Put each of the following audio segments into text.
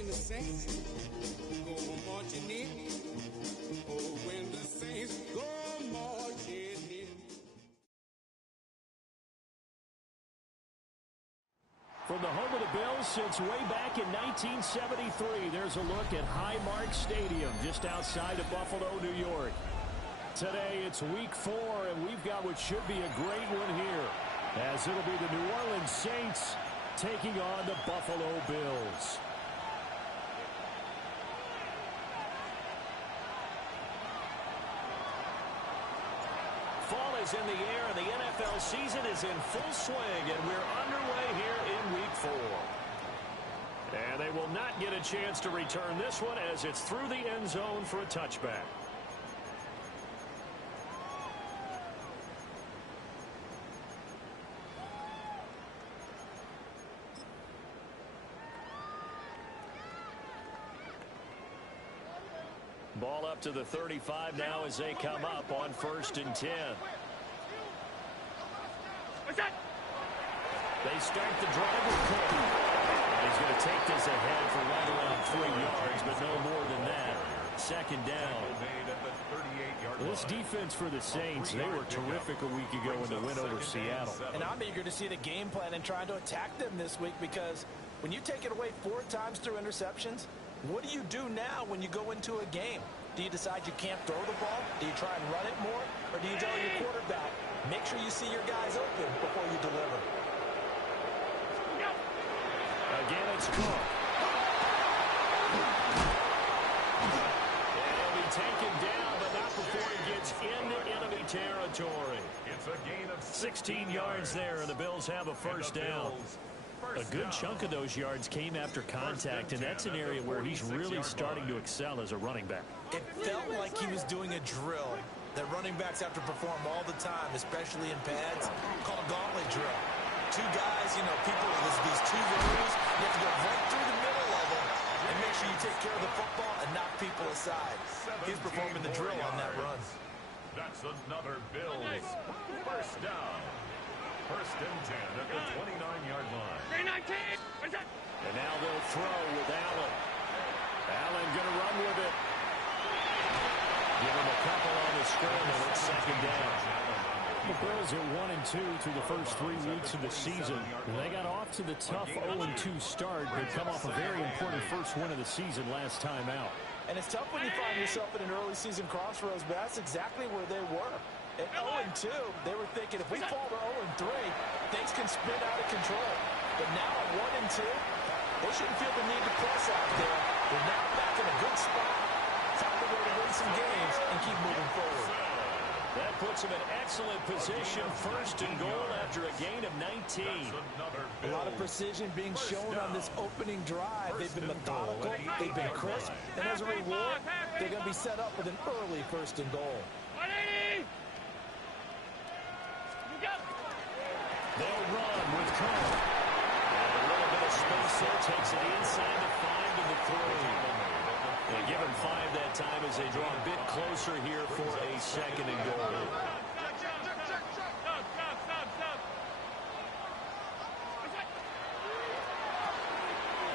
when the saints go marching in. Oh, when the saints go marching in. From the home of the Bills since way back in 1973, there's a look at Highmark Stadium just outside of Buffalo, New York. Today it's week 4, and we've got what should be a great one here, as it'll be the New Orleans Saints taking on the Buffalo Bills. Fall is in the air, and the NFL season is in full swing, and we're underway here in week 4. And they will not get a chance to return this one as it's through the end zone for a touchback. Ball up to the 35 now as they come up on 1st and 10. They start the drive with Cook. And he's going to take this ahead for right around 3 yards, but no more than that. 2nd down. This defense for the Saints, they were terrific a week ago in the win over Seattle. And I'm eager to see the game plan and trying to attack them this week, because when you take it away 4 times through interceptions, what do you do now when you go into a game? Do you decide you can't throw the ball? Do you try and run it more? Or do you tell your quarterback, make sure you see your guys open before you deliver? Again, it's Cook. And he'll be taken down, but not before he gets into enemy territory. It's a gain of 16 yards there, and the Bills have a 1st down. A good chunk of those yards came after contact, and that's an area where he's really starting to excel as a running back. It felt like he was doing a drill that running backs have to perform all the time, especially in pads, called a gauntlet drill. 2 guys, people, these 2 rows, you have to go right through the middle of them and make sure you take care of the football and knock people aside. He's performing the drill on that run. That's another Bills 1st down. 1st and 10 at the 29-yard line. And now they'll throw with Allen. Allen going to run with it. Give him a couple on the scramble. It's 2nd down. The Bills are 1-2 through the first 3 weeks of the season. They got off to the tough 0-2 start, but come off a very important first win of the season last time out. And it's tough when you find yourself in an early season crossroads, but that's exactly where they were. At 0-2, they were thinking, if we fall to 0-3, things can spin out of control. But now at 1-2, they shouldn't feel the need to press out there. They're now back in a good spot. Time to go to win some games and keep moving forward. That puts them in excellent position, 1st and goal after a gain of 19. A lot of precision being shown on this opening drive. They've been methodical, they've been crisp, and as a reward, they're going to be set up with an early 1st and goal. They'll run with Cook. And a little bit of space there, takes it inside the 5 to the 3. They give him 5 that time as they draw a bit closer here for a 2nd and goal.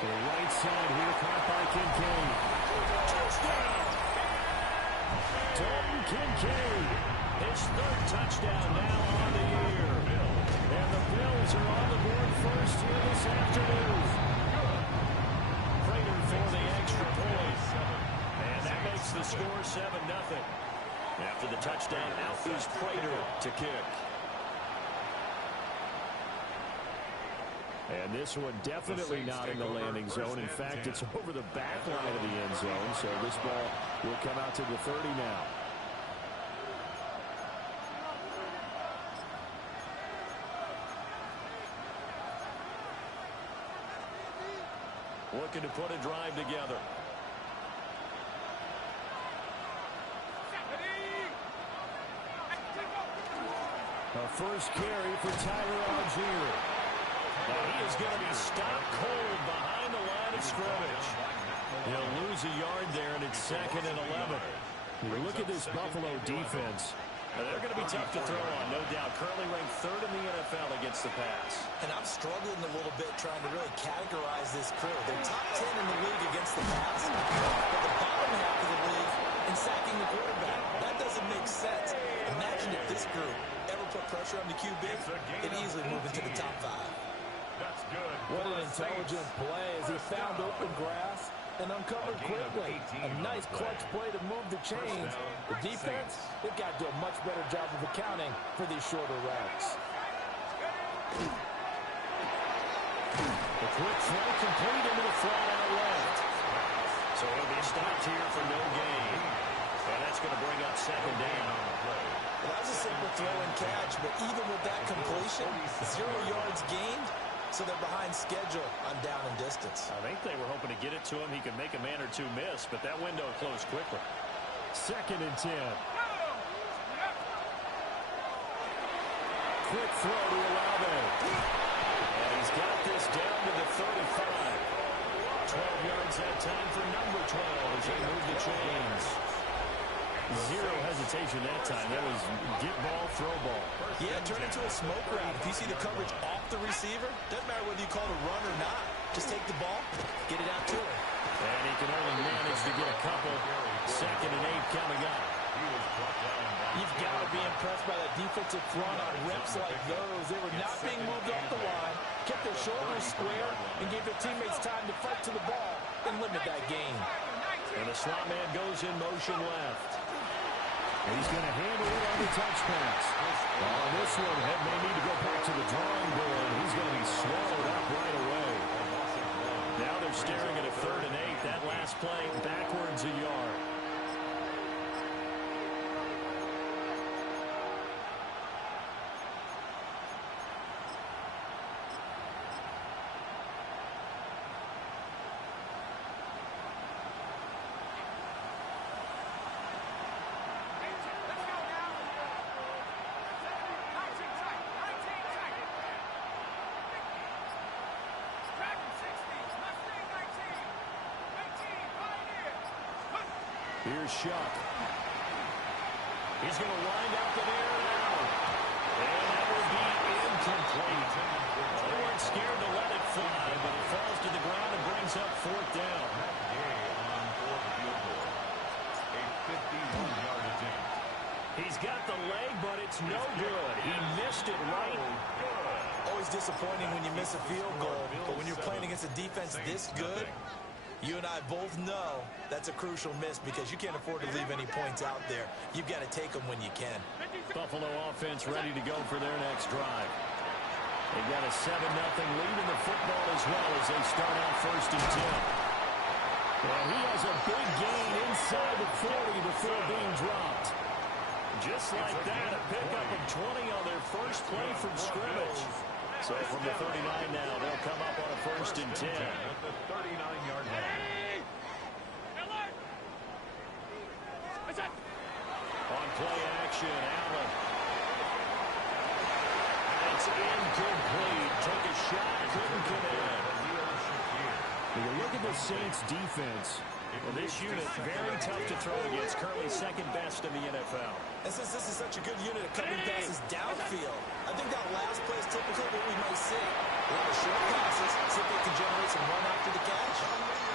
To the right side here, caught by Kincaid. Touchdown! Dalton Kincaid, his 3rd touchdown now on the year. And the Bills are on the board first here this afternoon. Prater for the extra point. And that makes the score 7-0. After the touchdown, out is Prater to kick. And this one definitely not in the landing zone. In fact, it's over the back line of the end zone. So this ball will come out to the 30 now. Looking to put a drive together. A first carry for Tyler Algier. Now he is going to be stopped cold behind the line of scrimmage. He'll lose a yard there, and it's 2nd and 11. You look at this Buffalo defense. They're going to be tough to throw on, no doubt. Currently ranked 3rd in the NFL against the pass. And I'm struggling a little bit trying to really categorize this crew. They're top 10 in the league against the pass, but the bottom half of the league in sacking the quarterback. That doesn't make sense. Imagine if this group ever put pressure on the QB, it'd easily move into the top 5. That's good. What an intelligent play as he found open grass and uncovered quickly. A nice clutch play to move the chains. The defense, they've got to do a much better job of accounting for these shorter routes. The quick throw complete into the flat out left. So he'll be stopped here for no gain. And that's going to bring up 2nd down. Well, that was a simple throw and catch, but even with that completion, 0 yards gained. So they're behind schedule on down and distance. I think they were hoping to get it to him. He could make a man or two miss, but that window closed quickly. 2nd and 10. Quick throw to Olave. And he's got this down to the 35. 12 yards that time for number 12 as they move the chains. 0 hesitation that time. That was get ball, throw ball. Yeah, turn into a smoke route. If you see the coverage off the receiver, doesn't matter whether you call it a run or not. Just take the ball, get it out to him. And he can only manage to get a couple. 2nd and 8 coming up. You've got to be impressed by that defensive front on rips like those. They were not being moved off the line, kept their shoulders square, and gave their teammates time to fight to the ball and limit that gain. And the slot man goes in motion left. He's going to handle it on the touch pass. On this one, Head may need to go back to the drawing board. He's going to be swallowed up right away. Now they're staring at a 3rd and 8. That last play backwards a yard. Here's Shuck. He's going to wind up the air now. And that will be incomplete. They weren't scared to let it fly, but it falls to the ground and brings up 4th down. A 51-yard attempt. He's got the leg, but it's no good. He missed it right. Always disappointing when you miss a field goal, but when you're playing against a defense this good, you and I both know that's a crucial miss because you can't afford to leave any points out there. You've got to take them when you can. Buffalo offense ready to go for their next drive. They've got a 7-0 lead in the football as well as they start out 1st and 10. Well, he has a big gain inside the 40 before being dropped. Just like that, a pickup of 20 on their first play from scrimmage. So from the 39 now, they'll come up on a 1st and 10. At the 39-yard line. On play action, Allen. It's incomplete. Took a shot, couldn't connect. When you look at the Saints defense, well, this unit very tough to throw against. Currently 2nd best in the NFL. And since this is such a good unit of covering passes downfield, I think that last play is typically what we might see. A lot of short passes, see if they can generate some run after the catch.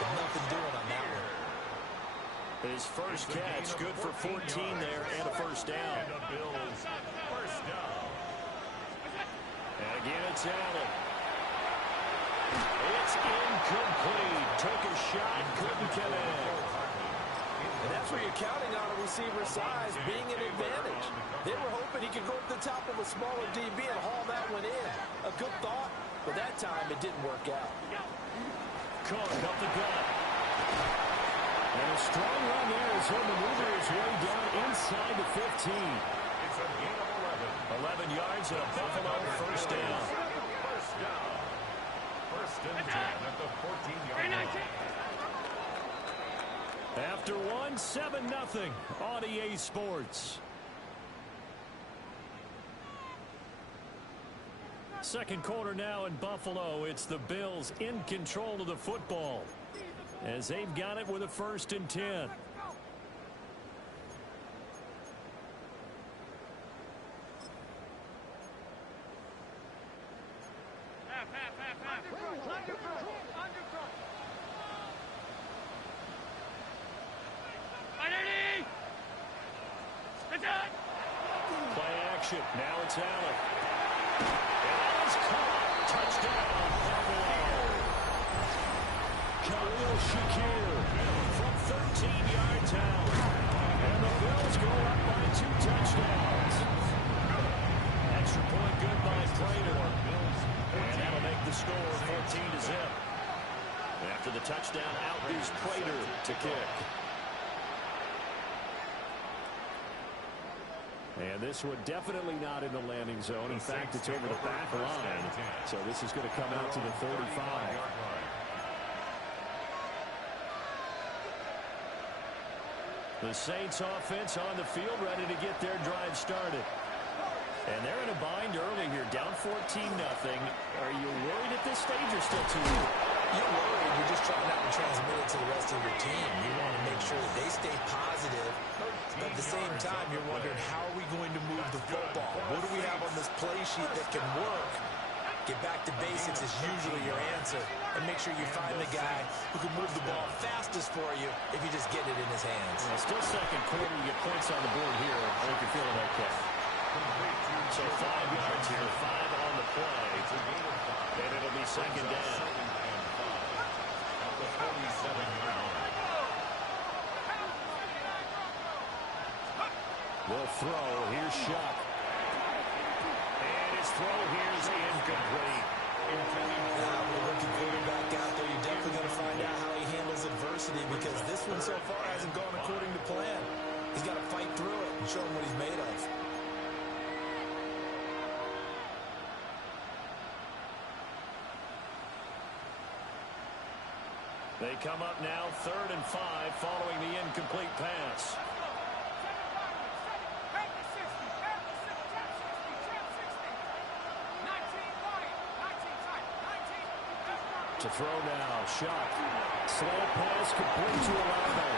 But nothing doing on that one. His first catch, good for 14 there and a 1st down. And the Bills, 1st down. And again, it's Allen. It's incomplete. Took a shot, couldn't connect. And that's where you're counting on a receiver's size being an advantage. They were hoping he could go to the top of a smaller DB and haul that one in. A good thought, but that time it didn't work out. Cook up the gut. And a strong run there as he'll maneuver his way down inside the 15. It's a gain of 11 yards and a Buffalo 1st down. 1st down. 1st and 10 at the 14-yard line. After one, 7-0 on EA Sports. Second quarter now in Buffalo. It's the Bills in control of the football as they've got it with a 1st and 10. motion. Now it's Allen. And that is caught. Touchdown, Buffalo. Khalil Shakir from 13 yards out. And the Bills go up by 2 touchdowns. Extra point good by Prater. And that'll make the score 14-0. After the touchdown, out is Prater to kick. And this one definitely not in the landing zone. In fact, it's over the back line. So this is going to come out to the 35. The Saints offense on the field, ready to get their drive started. And they're in a bind early here, down 14-0. Are you worried at this stage or still too early? You're worried. You're just trying not to transmit it to the rest of your team. You want to make sure that they stay positive. But at the same time, you're wondering, how are we going to move the football? What do we have on this play sheet that can work? Get back to basics is usually your answer. And make sure you find the guy who can move the ball fastest for you if you just get it in his hands. Well, still second quarter. You get points on the board here. I think you're feeling okay. So 5 yards here, 5 on the play. And it'll be second down. They'll throw. Here's Shuck. And his throw here is incomplete. With a rookie quarterback out there, you're definitely going to find out how he handles adversity, because this one so far hasn't gone according to plan. He's got to fight through it and show him what he's made of. They come up now 3rd and 5 following the incomplete pass. To throw now, Shuck. Slant pass complete to Olave.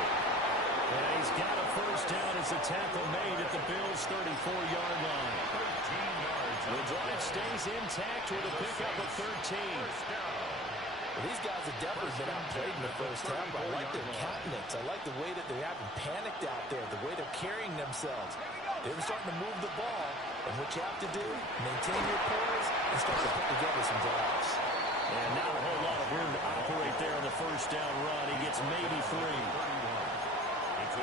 And he's got a first down as the tackle made at the Bills' 34-yard line. 13 yards. The drive stays intact with a pickup of 13. Well, these guys have definitely been outplayed in the first half. I like their countenance. I like the way that they haven't panicked out there, the way they're carrying themselves. They're starting to move the ball. And what you have to do, maintain your poise and start to put together some drives. And not a whole lot of room to operate there on the first down run. He gets maybe 3.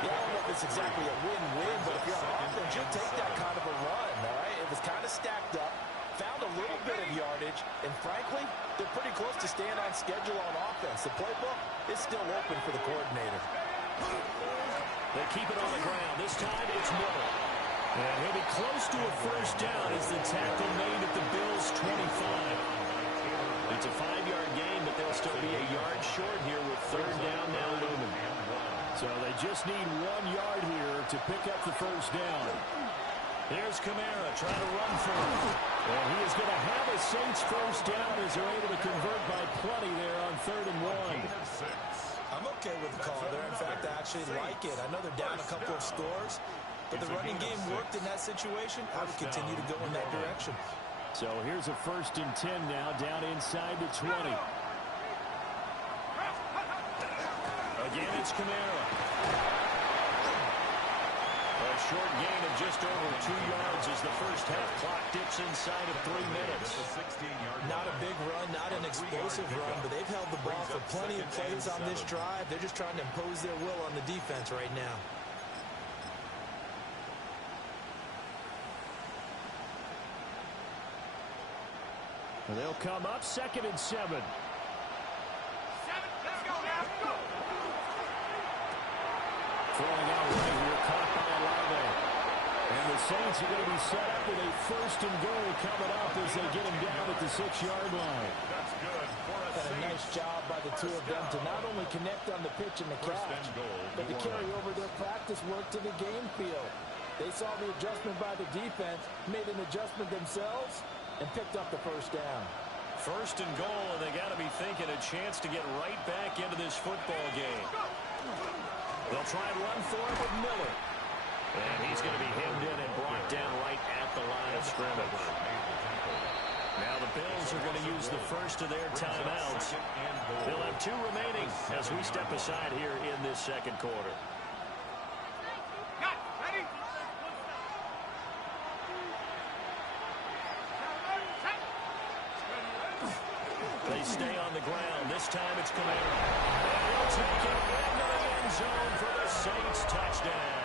Yeah, I don't know if it's exactly a win-win, but if you're on offense, you'll take that kind of a run, all right? It was kind of stacked up, found a little bit of yardage, and frankly, they're pretty close to staying on schedule on offense. The playbook is still open for the coordinator. They keep it on the ground. This time it's Miller. And he'll be close to a first down as the tackle made at the Bills' 25. It's a 5-yard gain, but they'll still be a yard short here with 3rd down now looming. So they just need 1 yard here to pick up the first down. Here's Kamara trying to run for it. And he is going to have a Saints first down as they're able to convert by plenty there on 3rd and 1. I'm okay with the call there. In fact, I actually like it. I know they're down a couple of scores, but the running game worked in that situation. I would continue to go in that direction. So here's a 1st and 10 now, down inside the 20. Again, it's Kamara. A short gain of just over 2 yards as the first half clock dips inside of 3 minutes. Not a big run, not an explosive run, but they've held the ball for plenty of plays on this drive. They're just trying to impose their will on the defense right now. They'll come up 2nd and 7. Throwing out right here, caught by Olave. And the Saints are going to be set up with a 1st and goal coming up as they get him down at the 6-yard line. That's good for a And a nice job by the two of them to not only connect on the pitch and the catch, but to carry over their practice work to the game field. They saw the adjustment by the defense, made an adjustment themselves, and picked up the first down. 1st and goal, and they got to be thinking a chance to get right back into this football game. They'll try and run for it with Miller. And he's going to be hemmed in and brought down right at the line of scrimmage. Now the Bills are going to use the first of their timeouts. They'll have 2 remaining as we step aside here in this 2nd quarter. this time it's Kamara. And he'll take it into the end zone for the Saints touchdown.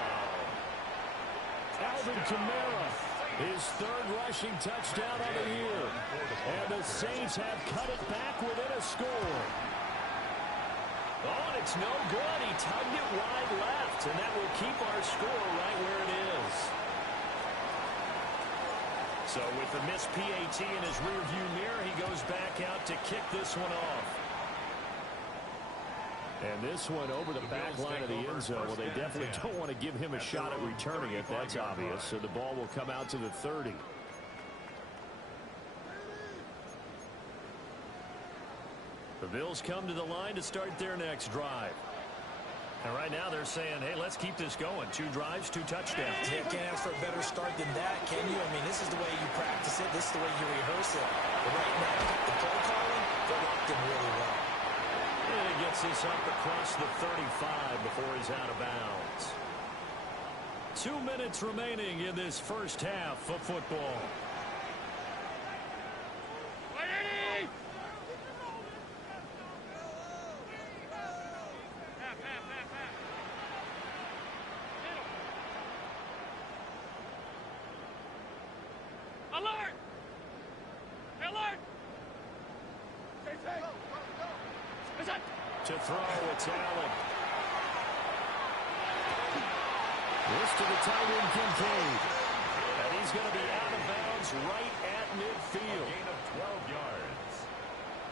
Alvin Kamara, his third rushing touchdown of the year. And the Saints have cut it back within a score. Oh, and it's no good. He tugged it wide left, and that will keep our score right where it is. So with the missed PAT in his rearview mirror, he goes back out to kick this one off. And this one over the back line of the end zone. Well, they definitely don't want to give him a shot at returning it. That's obvious. So the ball will come out to the 30. The Bills come to the line to start their next drive. And right now they're saying, hey, let's keep this going. 2 drives, 2 touchdowns. You can't ask for a better start than that, can you? I mean, this is the way you practice it. This is the way you rehearse it. But right now, the play calling, they're locked in really well. And he gets this up across the 35 before he's out of bounds. 2 minutes remaining in this first half of football. Alert! Alert! To throw, it's Allen. This to the tight end, Kincaid. And he's going to be out of bounds right at midfield. A gain of 12 yards.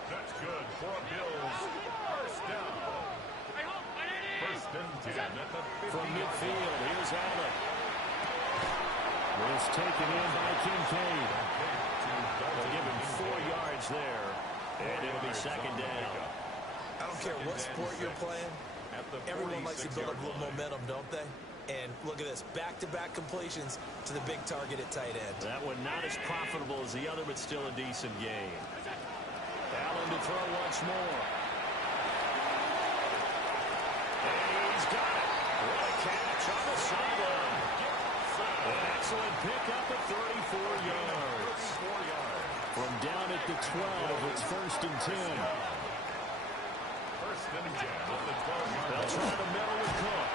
That's good for a Bills first down. First and 10 at the 50. From midfield, here's Allen. Was taken in by Kincaid. They'll give him 4 yards there, and it'll be second down. I don't care what sport you're playing. Everyone likes to build up a little momentum, don't they? And look at this, back-to-back completions to the big target at tight end. That one not as profitable as the other, but still a decent game. Allen to throw once more. And he's got it. What a catch on the sideline. An excellent pickup at 34 yards. From down at the 12, it's first and 10. First and 10 at the 12-yard. They'll try the middle with Cook.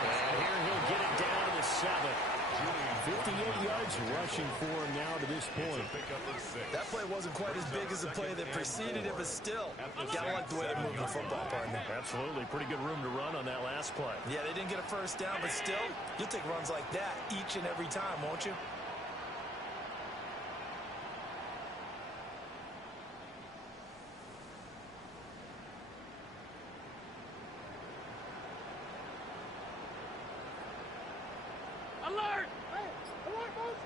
And here he'll get it down to the 7. 58 yards rushing for him now to this point. That play wasn't quite as big as the play that preceded it, but still, gotta like the way they're moving the football, partner. Absolutely. Pretty good room to run on that last play. Yeah, they didn't get a first down, but still, you'll take runs like that each and every time, won't you? Alert! Alert, folks!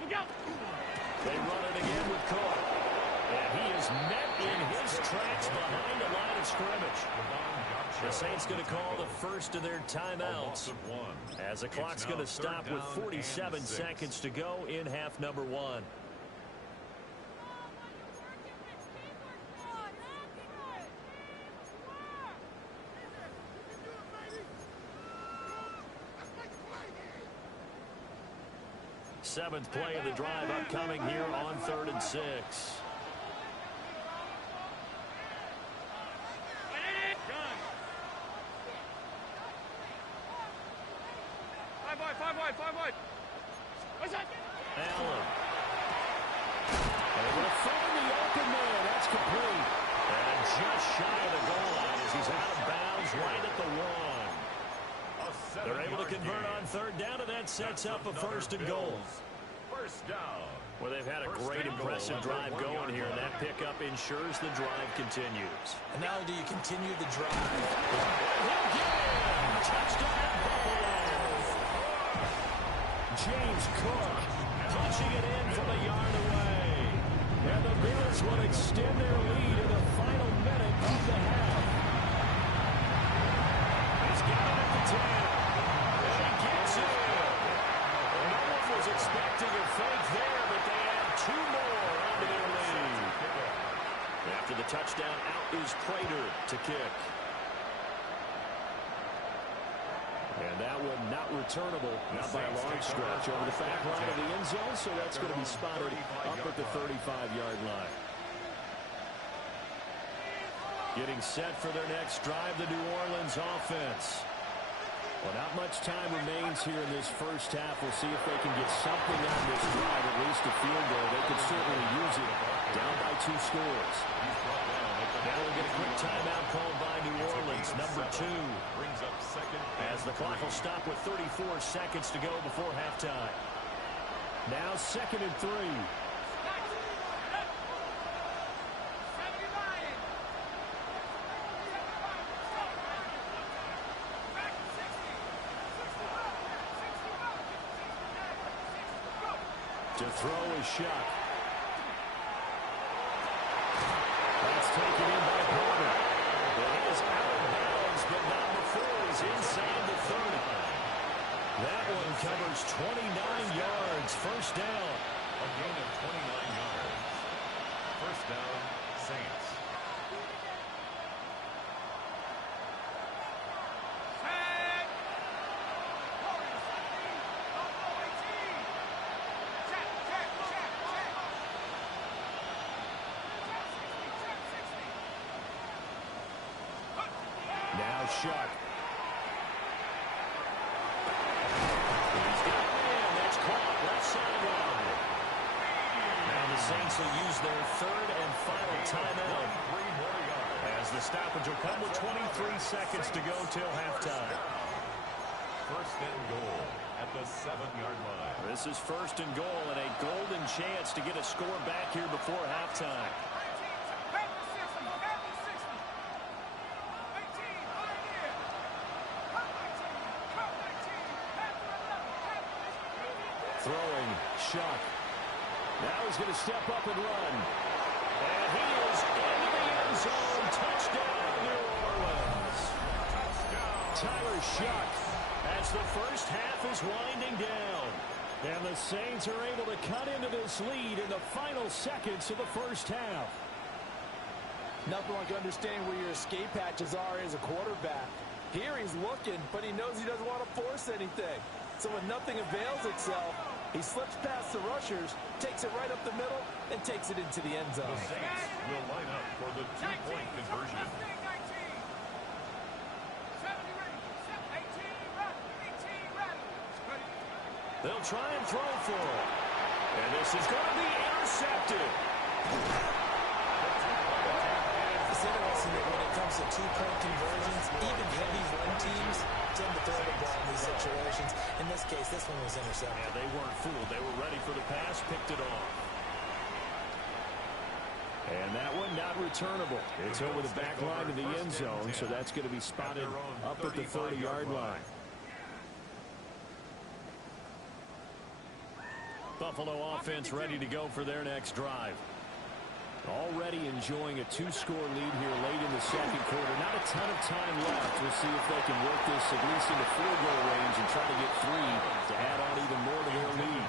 Look out! They run it again with Cook. And he is met in his tracks behind the line of scrimmage. The Saints going to call the first of their timeouts as the clock's going to stop with 47 seconds to go in half number 1. Seventh play of the drive upcoming here on 3rd and 6. Five wide. What's that? Allen. Able to find the open man. That's complete. And just shy of the goal line as he's out of bounds right at the 1. They're able to convert on 3rd down, and that sets up a first and goal. First down. Well, they've had a great, impressive drive going here, and that pickup ensures the drive continues. And not only do you continue the drive, Touchdown, Buffalo! James Cook punching it in from a yard away. And the Bills will extend their lead in the final minute of the half. He's got it at the 10. And he gets it. No one was expecting a fake there, but they add 2 more onto their lead. After the touchdown, out is Prater to kick. And that one not returnable, not by a long stretch, over the back line of the end zone, so that's going to be spotted up at the 35-yard line. Getting set for their next drive, the New Orleans offense. Well, not much time remains here in this first half. We'll see if they can get something on this drive, at least a field goal. They could certainly use it. Down by 2 scores. Now we'll get a quick timeout called by New Orleans, number 2. Brings up second. As the clock will stop with 34 seconds to go before halftime. Now 2nd and 3. To throw is Shuck. That's taken in by Porter. It is out of bounds, but not before he's inside the 30. That one covers 29 yards. First down. A gain of 29 yards. First down, Saints. Now Shuck. He's got a man. That's caught. Left sideline. Now the Saints will use their 3rd and final timeout. As the stoppage will come with 23 seconds to go till halftime. First and goal at the 7-yard line. This is 1st and goal and a golden chance to get a score back here before halftime. Throwing, Shuck. Now he's going to step up and run. And he is into the end zone. Touchdown, New Orleans. Tyler Shuck as the first half is winding down. And the Saints are able to cut into this lead in the final seconds of the first half. Nothing like understanding where your escape hatches are as a quarterback. Here he's looking, but he knows he doesn't want to force anything. So when nothing avails itself, he slips past the rushers, takes it right up the middle, and takes it into the end zone. The Saints will line up for the 2-point conversion. They'll try and throw for it. And this is going to be intercepted. It's interesting that when it comes to 2-point conversions, even heavy run teams tend to throw the ball in these situations. In this case, this one was intercepted. Yeah, they weren't fooled. They were ready for the pass, picked it off. And that one not returnable. It's over the back line of the end zone, so that's going to be spotted up at the 30-yard line. Buffalo offense ready to go for their next drive. Already enjoying a 2-score lead here late in the second quarter. Not a ton of time left. We'll see if they can work this at least into field goal range and try to get 3 to add on even more to their lead.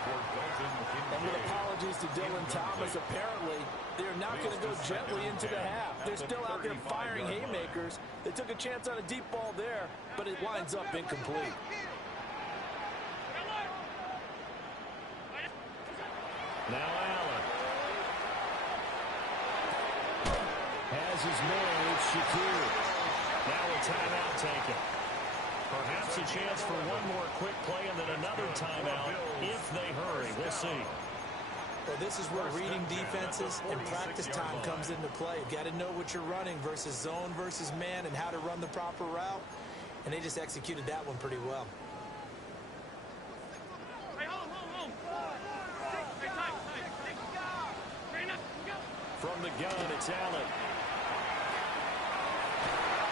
And with apologies to Dylan Thomas, apparently they're not going to go gently into the half. They're still out there firing haymakers. They took a chance on a deep ball there, but it winds up incomplete. Now Allen has his man. It's Shakir. Now a timeout taken. Perhaps a chance for one more quick play and then another timeout if they hurry. We'll see. Well, this is where reading defenses and practice time comes into play. You've got to know what you're running versus zone versus man and how to run the proper route. And they just executed that one pretty well. From the gun, it's Allen.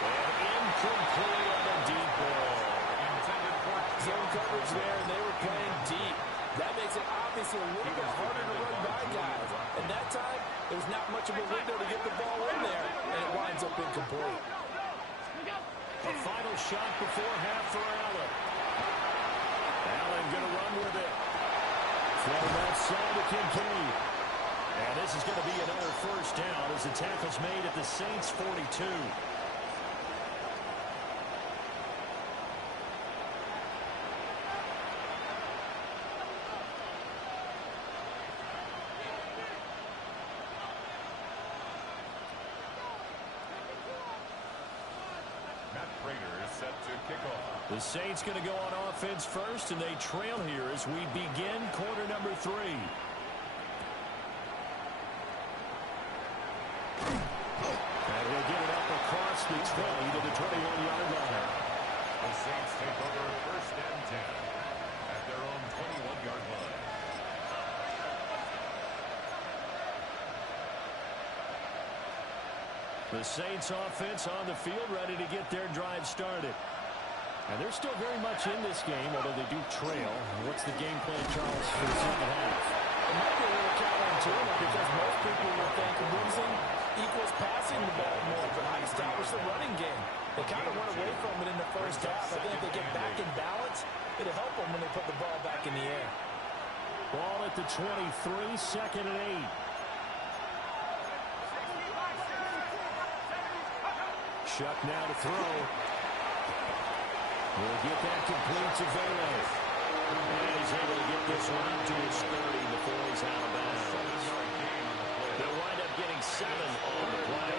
And incomplete on a deep ball. Zone coverage there, and they were playing deep. That makes it obviously a little bit harder to run by guys. And that time, there was not much of a window to get the ball in there, and it winds up incomplete. A final shot before half for Allen. Allen going to run with it. From that side to Kincaid. And this is going to be another first down as the tackle's made at the Saints' 42. to kick off. The Saints going to go on offense first, and they trail here as we begin quarter number 3. And he'll get it up across the 20 to the 21-yard line. The Saints take over first and 10 at their own 21-yard line. The Saints offense on the field, ready to get their drive started. And they're still very much in this game, although they do trail. What's the game plan, Charles, for the second half? It might be a little counterintuitive because most people will think losing equals passing the ball more, but I established the running game. They kind of went away from it in the first half. I think if they get back in balance, it'll help them when they put the ball back in the air. Ball at the 23, second and 8. Shuck now to throw. We'll get that complete to Vela. And he's able to get this one up to his 30 before he's out of bounds. They'll wind up getting 7 on the play.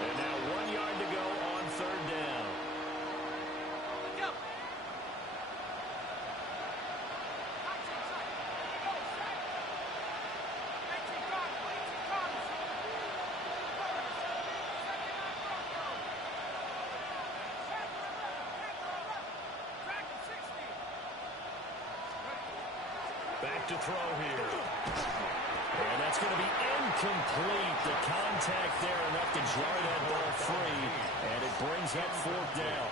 And now 1 yard to go on third down. Back to throw here. And that's going to be incomplete. The contact there enough to jar that ball free. And it brings up fourth down.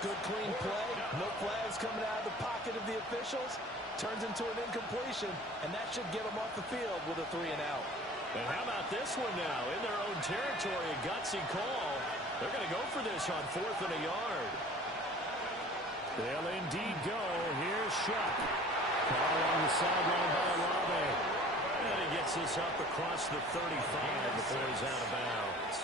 Good clean play. No flags coming out of the pocket of the officials. Turns into an incompletion. And that should get them off the field with a 3 and out. And how about this one now? In their own territory, a gutsy call. They're going to go for this on 4th and a yard. They'll indeed go. Here's Shuck. Call along the sideline by Olave. And he gets this up across the 35 before he's out of bounds.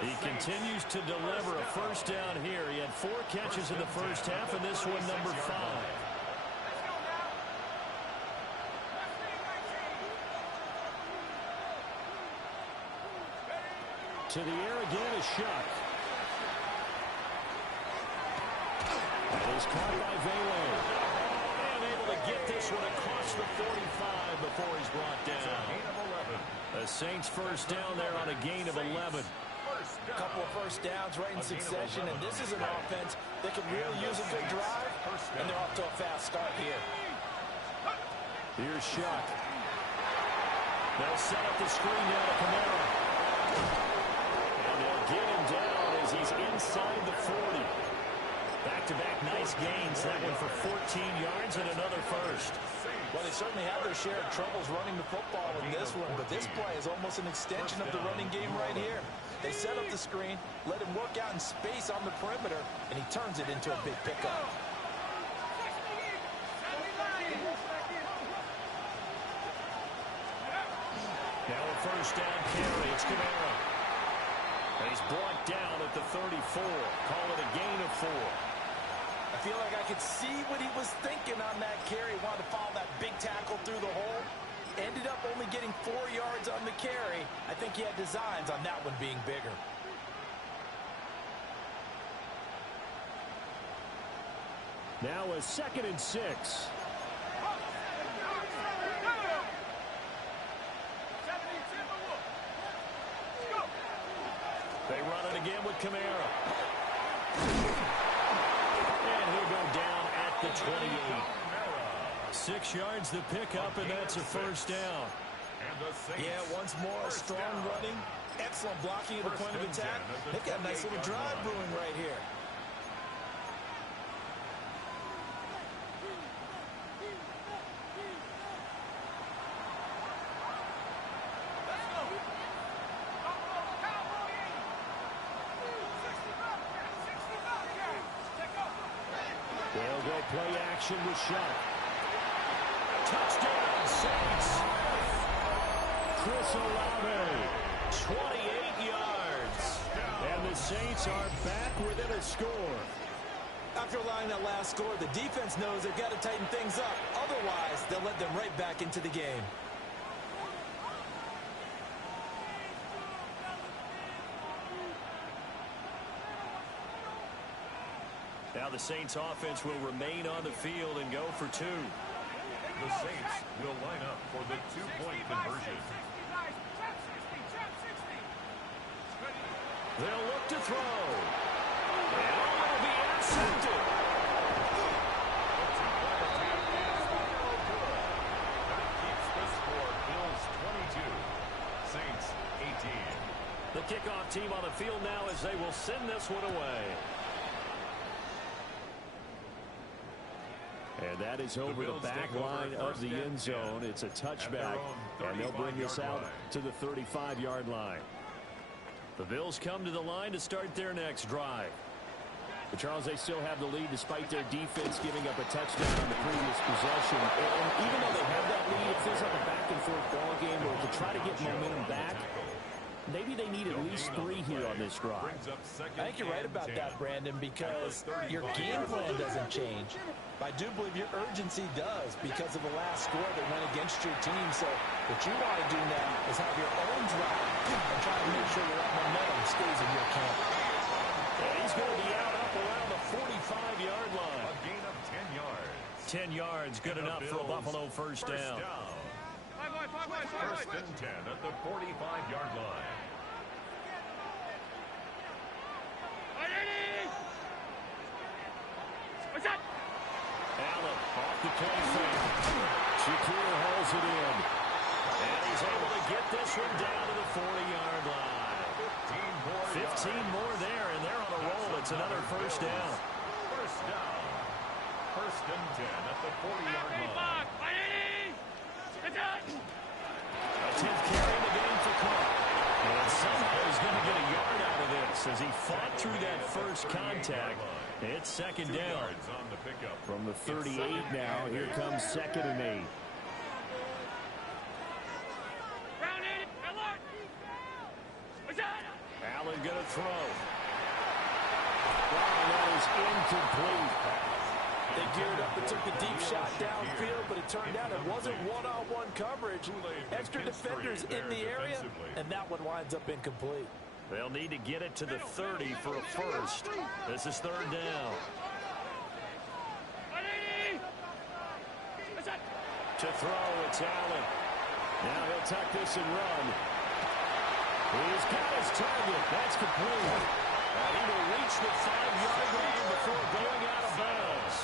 He continues to deliver a first down here. He had 4 catches in the first half, and this one number 5. To the air again is Shuck. And he's caught by Vela. Get this one across the 45 before he's brought down. The Saints first down there on a gain of 11. A couple of first downs right in succession, and this is an offense that can really use a good drive, and they're off to a fast start here. Here's Shuck. They'll set up the screen now to Kamara. And they'll get him down as he's inside the 40. Back-to-back nice gains. That one for 14 yards and another first. Well, they certainly have their share of troubles running the football in this one, but this play is almost an extension of the running game right here. They set up the screen, let him work out in space on the perimeter, and he turns it into a big pickup. Now a first down carry. It's Kamara. And he's brought down at the 34. Call it a gain of 4. I feel like I could see what he was thinking on that carry. He wanted to follow that big tackle through the hole. Ended up only getting 4 yards on the carry. I think he had designs on that one being bigger. Now a 2nd and 6. They run it again with Kamara. And he'll go down at the 28. 6 yards the pickup, and that's a first down. Yeah, once more, strong running, excellent blocking at the point of attack. They've got a nice little drive brewing right here. They'll go play action with Shuck. Touchdown, Saints. Chris Olave, 28 yards. And the Saints are back within a score. After allowing that last score, the defense knows they've got to tighten things up. Otherwise, they'll let them right back into the game. Now the Saints offense will remain on the field and go for two. The Saints will line up for the two-point conversion. They'll look to throw. And will be intercepted. That keeps the score. Bills 22, Saints 18. The kickoff team on the field now as they will send this one away. And that is over the back line of the end zone. It's a touchback, and they'll bring this out to the 35-yard line. The Bills come to the line to start their next drive. But Charles, they still have the lead despite their defense giving up a touchdown on the previous possession. And even though they have that lead, it feels like a back-and-forth ball game where to try to get momentum back, maybe they need at least 3 here on this drive. I think you're right about that, Brandon, because your game plan doesn't change. I do believe your urgency does because of the last score that went against your team. So what you want to do now is have your own drive and try to make sure that momentum stays in your camp. And he's going to be out up around the 45-yard line. A gain of 10 yards. 10 yards, good enough for a Buffalo first down. First and 10 at the 45-yard line. Allen off the play fake. Shakir hauls it in. And he's able to get this one down to the 40-yard line. 15 more there, and they're on a roll. It's another first down. First down. First and 10 at the 40-yard line. A 10th carry in the game for Cook. And somehow he's going to get a yard out of this as he fought through that first contact. It's second down. From the 38 now, here comes second and 8. Allen going to throw. That is incomplete. They geared up and took a deep shot downfield, but it turned out it wasn't one-on-one coverage. Extra defenders in the area, and that one winds up incomplete. They'll need to get it to the 30 for a first. This is third down. To throw, it's Allen. Now he'll tuck this and run. He's got his target. That's complete. He will reach the 5-yard line before going out of bounds.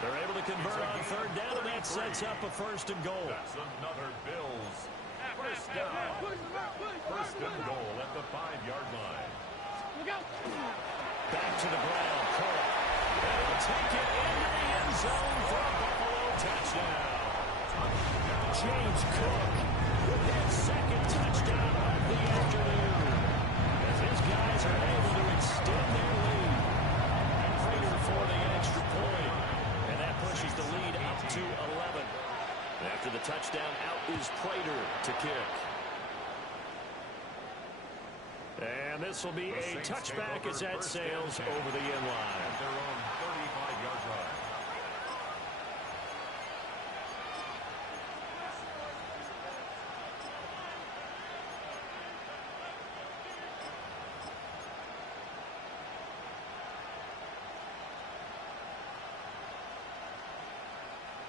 They're able to convert on third down, and that sets up a first and goal. That's another Bills first down. First and goal at the 5-yard line. Back to the ground. Cook. And he'll take it into the end zone for a Buffalo touchdown. James Cook with that second touchdown of the afternoon. As his guys are able to extend their lead. And Prater for the extra point. And that pushes the lead up to 11. After the touchdown, out is Prater to kick. And this will be a touchback as that sails over the end line. At their own 35-yard line.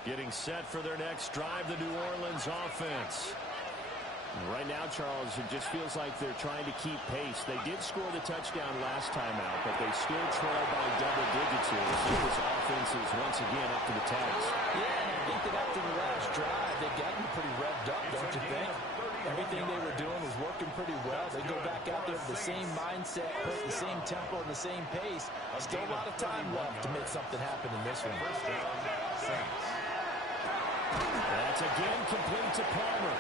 Getting set for their next drive, the New Orleans offense. Right now, Charles, it just feels like they're trying to keep pace. They did score the touchdown last time out, but they still trail by double digits here. So this offense is once again up to the task. Yeah, and I think that after the last drive, they've gotten pretty revved up, don't you think? Everything they were doing was working pretty well. They go back out there with the same mindset, put the same tempo and the same pace. Still a lot of time left to make something happen in this one. First down, Saints. That's again complete to Palmer.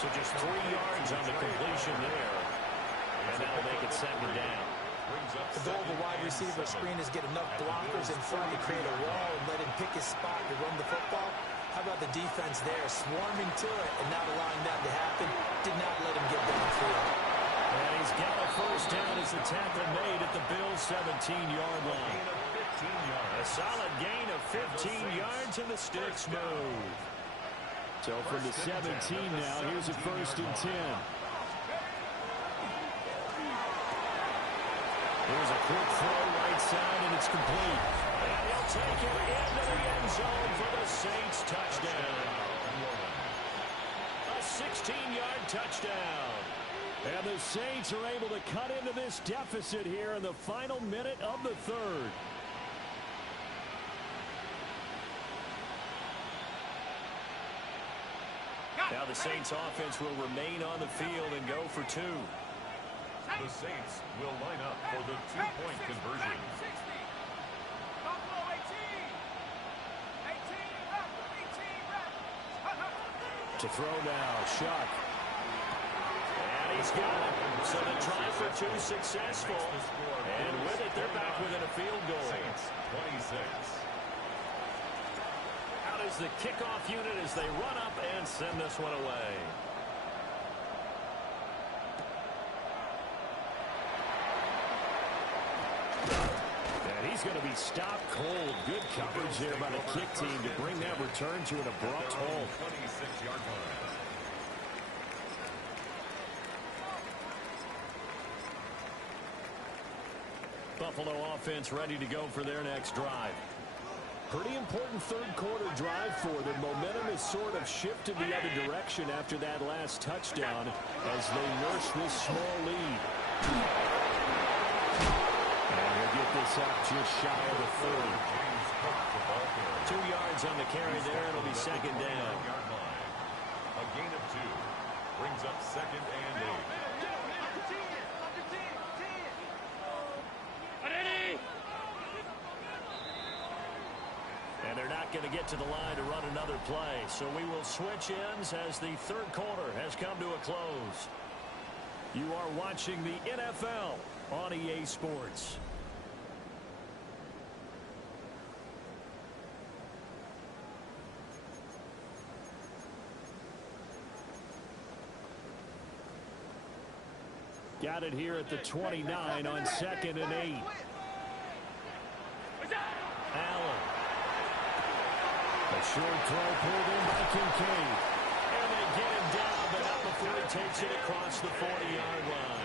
So just 3 yards on the completion there. And that'll make it second down. The goal of a wide receiver screen is get enough blockers in front to create a wall and let him pick his spot to run the football. How about the defense there, swarming to it and not allowing that to happen? Did not let him get downfield. And he's got a first down as the tackle made at the Bills' 17-yard line. A solid gain of 15 yards and the sticks move. So from the 17 now, here's a first and 10. Here's a quick throw right outside, and it's complete. And he'll take it into the end zone for the Saints touchdown. A 16-yard touchdown. And the Saints are able to cut into this deficit here in the final minute of the third. Now the Saints offense will remain on the field and go for two. The Saints will line up for the two-point conversion. To throw now, Shuck. And he's got it. So the try for two successful. And with it, they're back within a field goal. Saints 26. Out is the kickoff unit as they run up and send this one away. And he's going to be stopped cold. Good coverage there by the kick team to bring that return to an abrupt halt. 26-yard line. Buffalo offense ready to go for their next drive. Pretty important third quarter drive for them. Momentum has sort of shifted the other direction after that last touchdown as they nurse this small lead. And they'll get this up just shy of the 30. 2 yards on the carry there. It'll be second down. A gain of 2 brings up second and 8. And they're not going to get to the line to run another play. So we will switch ends as the third quarter has come to a close. You are watching the NFL on EA Sports. Got it here at the 29 on second and 8. Allen. A short throw pulled in by Kincaid. And they get him down, but not before he takes it across the 40-yard line.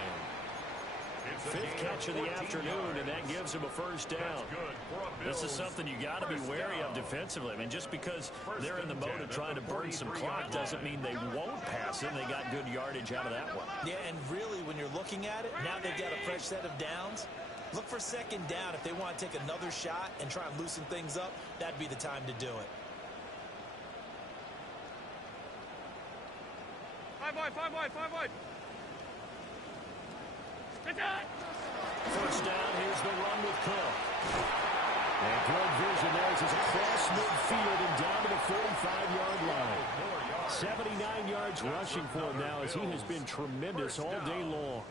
Fifth catch of the afternoon, and that gives him a first down. This is something you got to be wary of defensively. I mean, just because they're in the mode of trying to burn some clock doesn't mean they won't pass it. They got good yardage out of that one. Yeah, and really, when you're looking at it, now they've got a fresh set of downs. Look for second down. If they want to take another shot and try and loosen things up, that'd be the time to do it. Five wide. First down, here's the run with Cook. And good vision there as he's across midfield and down to the 45-yard line. 79 yards rushing for him now as he has been tremendous all day long.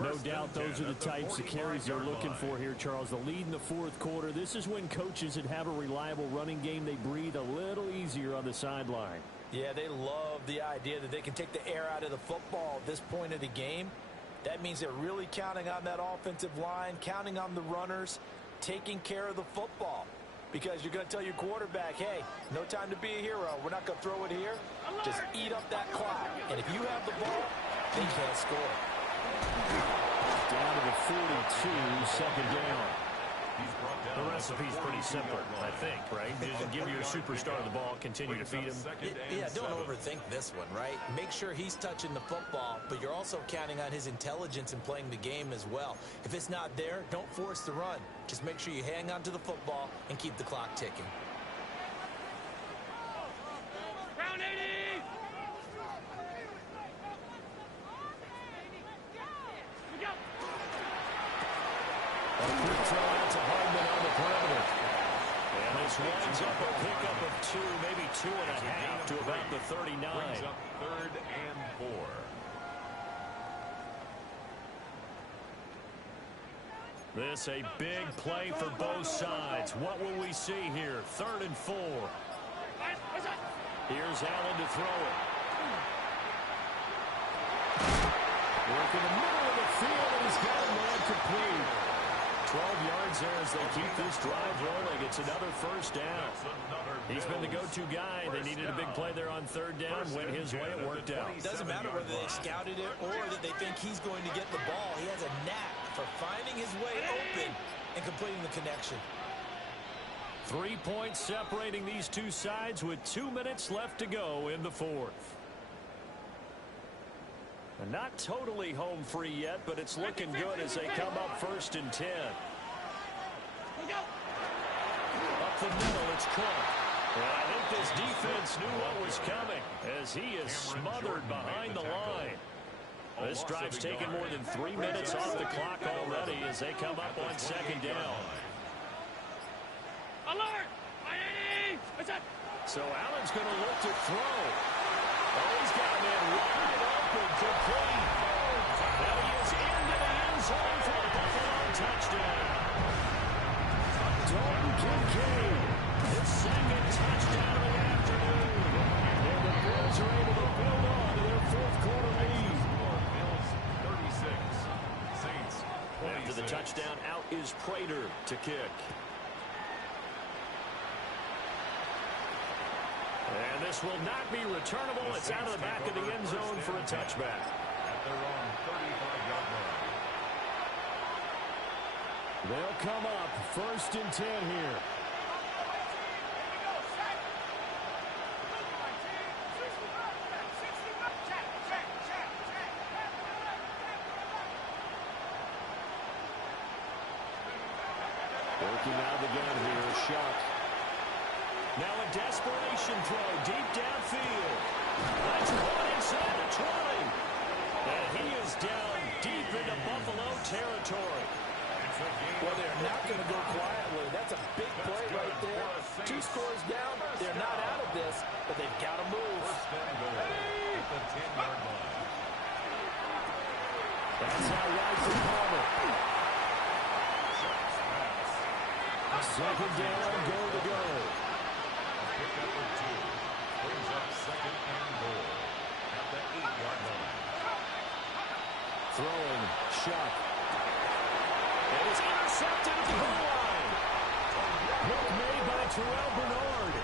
No doubt those are the types of carries they're looking for here, Charles. The lead in the fourth quarter. This is when coaches that have a reliable running game, they breathe a little easier on the sideline. Yeah, they love the idea that they can take the air out of the football at this point of the game. That means they're really counting on that offensive line, counting on the runners, taking care of the football. Because you're going to tell your quarterback, hey, no time to be a hero. We're not going to throw it here. Just eat up that clock. And if you have the ball, they can't score. Down to the 42, second down. The recipe's pretty simple, I think, right? Just give your superstar the ball, continue to feed him. Yeah, don't overthink this one, right? Make sure he's touching the football, but you're also counting on his intelligence in playing the game as well. If it's not there, don't force the run. Just make sure you hang on to the football and keep the clock ticking. Round 80! A quick throw out to Hardman on the perimeter. And this winds up a pickup of 2, maybe 2.5 to about the 39. Brings up third and 4. This a big play for both sides. What will we see here? Third and 4. Here's Allen to throw it. Work in the middle of the field, and he's got a man complete. 12 yards there as they keep this drive rolling. It's another first down. He's been the go-to guy. They needed a big play there on third down. Went his way. It worked out. It doesn't matter whether they scouted it or that they think he's going to get the ball. He has a knack for finding his way open and completing the connection. 3 points separating these two sides with 2 minutes left to go in the fourth. And not totally home free yet, but it's looking good as they come up 1st and 10. Up the middle, it's Cook. And I think this defense knew what was coming as he is smothered behind the line. This drive's taken more than 3 minutes off the clock already as they come up on 2nd down. Alert! So Allen's going to look to throw. Oh, he's got a man wide open, complete. And he is into the end zone for a Buffalo touchdown. Dalton Kincaid, his 2nd touchdown of the afternoon. And the Bills are able to build on to their 4th quarter lead. Bills 36, Saints 26. After the touchdown, out is Prater to kick. And this will not be returnable. It's out of the back of the end zone for a touchback. At their own 35-yard line. They'll come up 1st and 10 here. Working out of the gun here, Shuck. Now a desperation throw deep downfield. That's one inside the 20. And he is down deep into Buffalo territory. Well, they're not going to go quietly. That's a big play right there. 2 scores down. They're not out of this, but they've got to move. First and goal at the 10-yard line. That's how Rice and Palmer. 2nd down, goal to go. Pick up for 2. Brings up 2nd and goal at the 8-yard line. Throwing, Shuck. And it's intercepted at the goal line. Look made by Terrell Bernard.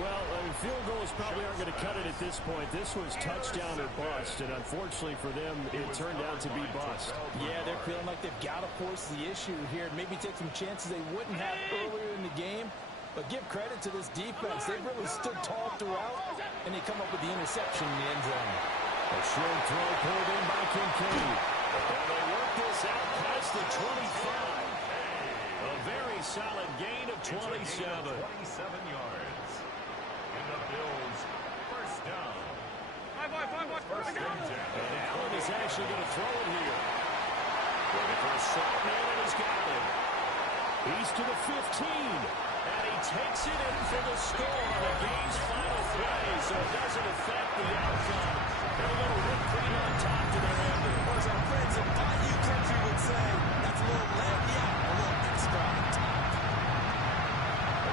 Well, field goals probably aren't going to cut it at this point. This was touchdown or bust, and unfortunately for them, it turned out to be bust. Yeah, they're feeling like they've got to force the issue here. Maybe take some chances they wouldn't have earlier in the game. But give credit to this defense. They've really stood tall throughout, and they come up with the interception in the end zone. A short throw pulled in by Kincaid. And they work this out past the 25. A very solid gain of 27. 27 yards. And the Bills, first down. 5 wide, 5 wide. First and 10. And Allen is actually going to throw it here. Looking for a shot, man, and he's got it. He's to the 15. And he takes it in for the score on the game's final play, so it doesn't affect the outcome. They're a little whipped cream on top to their ender. Or as our friends in Bayou Country would say, that's a little laggy out, a little extra.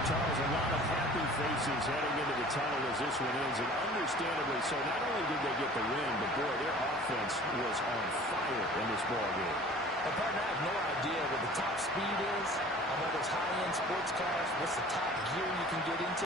Charles, a lot of happy faces heading into the tunnel as this one ends, and understandably so. Not only did they get the win, but boy, their offense was on fire in this ballgame. And partner, I have no idea what the top speed is on one of those high-end sports cars. What's the top gear you can get into?